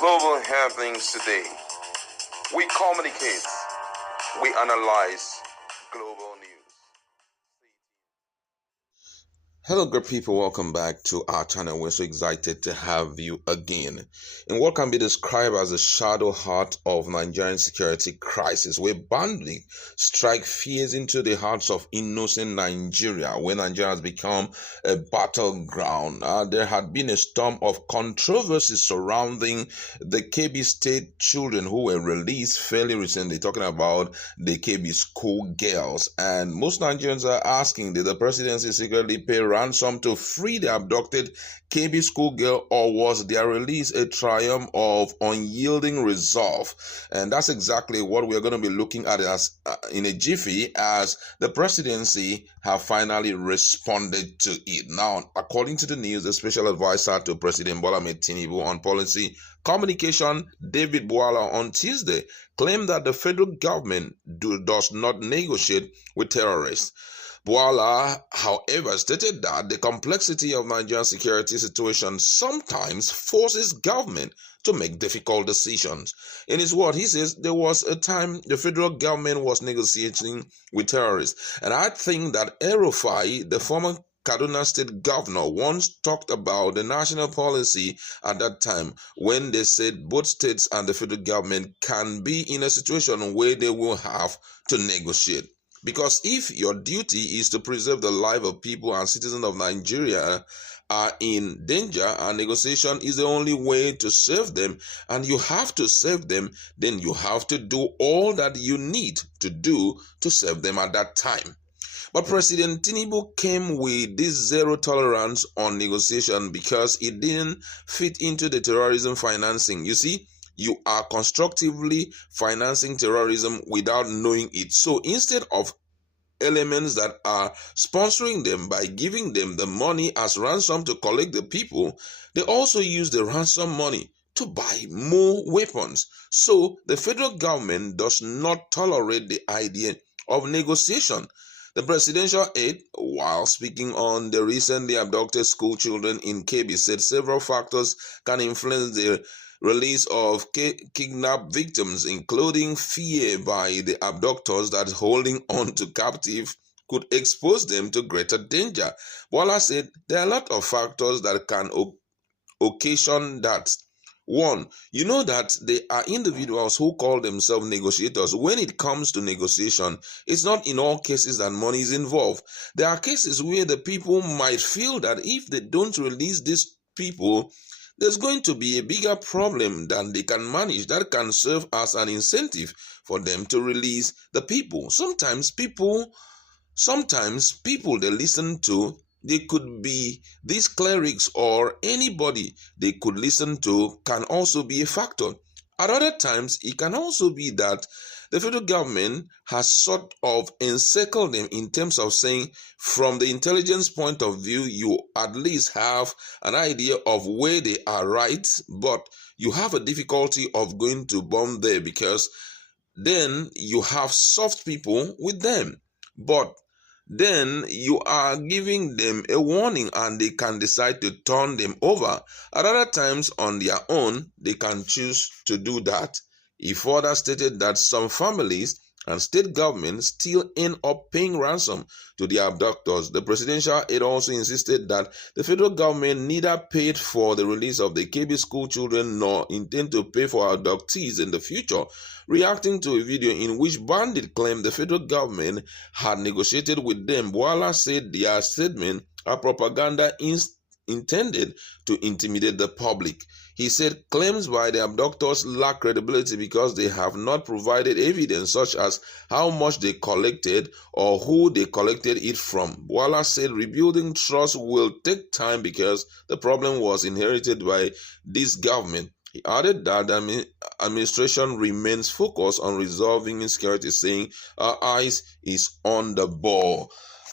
Global happenings today. We communicate. We analyze global news. Hello, good people. Welcome back to our channel. We're so excited to have you again. In what can be described as the shadow heart of Nigerian security crisis, where bandits strike fears into the hearts of innocent Nigeria, where Nigeria has become a battleground. There had been a storm of controversy surrounding the Kebbi State children who were released fairly recently, talking about the Kebbi school girls. And most Nigerians are asking, did the presidency secretly pay ransom to free the abducted Kebbi schoolgirl, or was their release a triumph of unyielding resolve? And that's exactly what we're going to be looking at as in a jiffy, as the presidency have finally responded to it. Now, according to the news, the special advisor to President Bola Ahmed Tinubu on policy communication, David Bwala, on Tuesday claimed that the federal government does not negotiate with terrorists. Bwala, however, stated that the complexity of Nigeria's security situation sometimes forces government to make difficult decisions. In his word, he says there was a time the federal government was negotiating with terrorists. And I think that El-Rufai, the former Kaduna State governor, once talked about the national policy at that time when they said both states and the federal government can be in a situation where they will have to negotiate. Because if your duty is to preserve the life of people and citizens of Nigeria are in danger, and negotiation is the only way to save them, and you have to save them, then you have to do all that you need to do to save them at that time. But President Tinubu came with this zero tolerance on negotiation because it didn't fit into the terrorism financing. You see, you are constructively financing terrorism without knowing it. So instead of elements that are sponsoring them by giving them the money as ransom to collect the people, they also use the ransom money to buy more weapons. So the federal government does not tolerate the idea of negotiation. The presidential aide, while speaking on the recently abducted school children in Kebbi, said several factors can influence the release of kidnapped victims, including fear by the abductors that holding on to captive could expose them to greater danger. Bola said there are a lot of factors that can occasion that. One, you know that there are individuals who call themselves negotiators. When it comes to negotiation, it's not in all cases that money is involved. There are cases where the people might feel that if they don't release these people, there's going to be a bigger problem than they can manage that can serve as an incentive for them to release the people. Sometimes people they listen to, they could be these clerics or anybody they could listen to can also be a factor. At other times, it can also be that the federal government has sort of encircled them in terms of saying, from the intelligence point of view, you at least have an idea of where they are right, but you have a difficulty of going to bomb there because then you have soft people with them. But then you are giving them a warning and they can decide to turn them over. At other times, on their own, they can choose to do that. He further stated that some families and state governments still end up paying ransom to the abductors. The presidential aide also insisted that the federal government neither paid for the release of the Kebbi school children nor intend to pay for abductees in the future. Reacting to a video in which bandits claimed the federal government had negotiated with them, Bwala said their statement are propaganda intended to intimidate the public. He said claims by the abductors lack credibility because they have not provided evidence such as how much they collected or who they collected it from. Bwala said rebuilding trust will take time because the problem was inherited by this government. He added that the administration remains focused on resolving insecurity, saying our eyes is on the ball.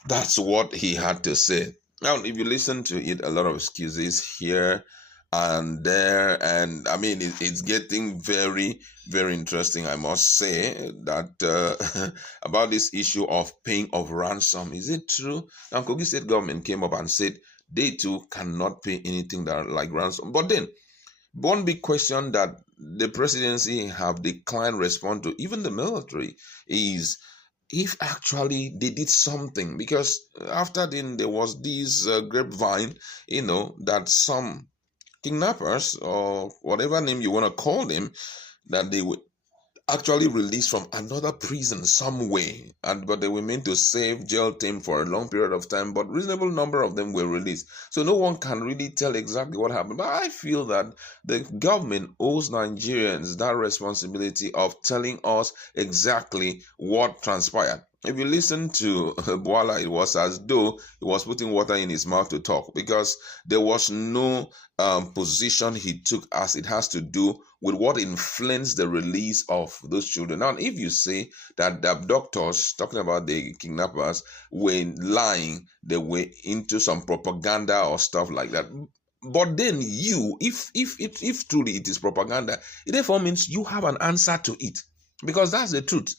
That's what he had to say. Now, if you listen to it, a lot of excuses here and there, and I mean it's getting very, very interesting. I must say that about this issue of paying of ransom. Is it true? Now, Kogi State government came up and said they too cannot pay anything that like ransom, but then One big question that the presidency have declined respond to, even the military, is if actually they did something. Because after then there was this grapevine, that some kidnappers or whatever name you want to call them, that they would actually released from another prison somewhere, but they were meant to save jail time for a long period of time, but reasonable number of them were released, so no one can really tell exactly what happened. But I feel that the government owes Nigerians that responsibility of telling us exactly what transpired. If you listen to Boala, it was as though he was putting water in his mouth to talk, because there was no position he took as it has to do with what influenced the release of those children. Now, if you say that the abductors, talking about the kidnappers, were lying, they were into some propaganda or stuff like that. But then if truly it is propaganda, it therefore means you have an answer to it, because that's the truth.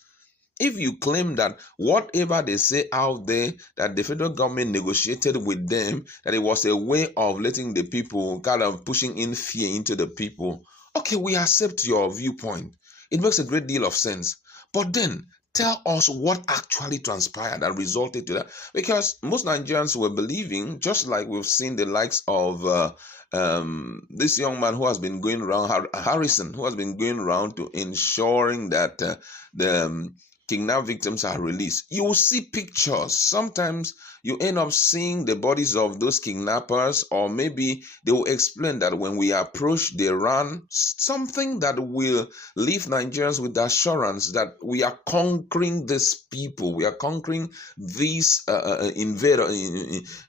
If you claim that whatever they say out there, that the federal government negotiated with them, that it was a way of letting the people, kind of pushing in fear into the people, okay, we accept your viewpoint. It makes a great deal of sense. But then tell us what actually transpired that resulted to that. Because most Nigerians were believing, just like we've seen the likes of this young man who has been going around, Harrison, who has been going around to ensuring that the kidnapped victims are released. You will see pictures. Sometimes you end up seeing the bodies of those kidnappers, or maybe they will explain that when we approach, they run, something that will leave Nigerians with the assurance that we are conquering these people, we are conquering these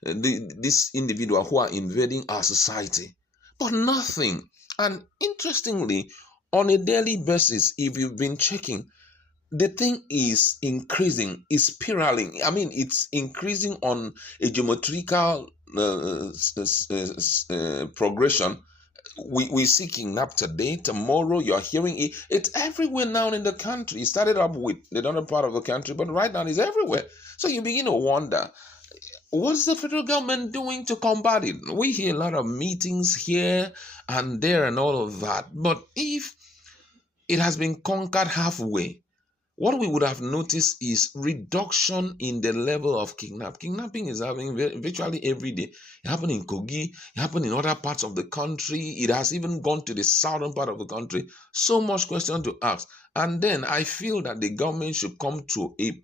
this individual who are invading our society. But nothing. And interestingly, on a daily basis, if you've been checking, the thing is increasing, is spiraling. I mean, it's increasing on a geometrical progression. We see kidnap today, tomorrow you're hearing it. It's everywhere now in the country. It started up with the other part of the country, but right now it's everywhere. So you begin to wonder, what's the federal government doing to combat it? We hear a lot of meetings here and there and all of that, but if it has been conquered halfway, what we would have noticed is reduction in the level of kidnapping. Kidnapping is happening virtually every day. It happened in Kogi, it happened in other parts of the country. It has even gone to the southern part of the country. So much question to ask. And then I feel that the government should come to a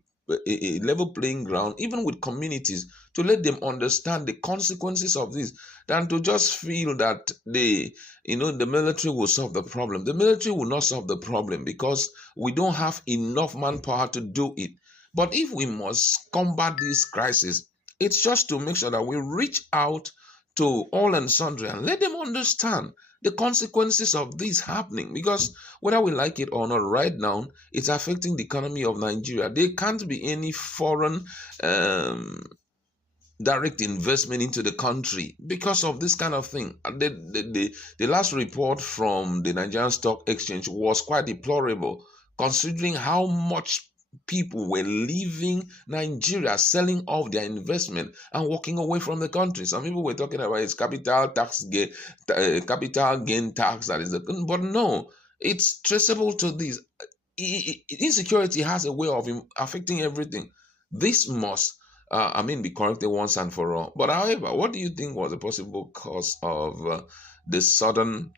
level playing ground, even with communities, to let them understand the consequences of this, than to just feel that the military will solve the problem. The military will not solve the problem, because we don't have enough manpower to do it. But if we must combat this crisis, it's just to make sure that we reach out to all and sundry and let them understand the consequences of this happening, because whether we like it or not, right now it's affecting the economy of Nigeria. There can't be any foreign direct investment into the country because of this kind of thing. The last report from the Nigerian Stock Exchange was quite deplorable, considering how much people were leaving Nigeria, selling off their investment and walking away from the country. Some people were talking about its capital gain tax, that is but no, it's traceable to this. Insecurity has a way of affecting everything. This must be corrected once and for all. But however, what do you think was a possible cause of the sudden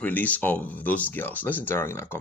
release of those girls? Let's interact in a comment.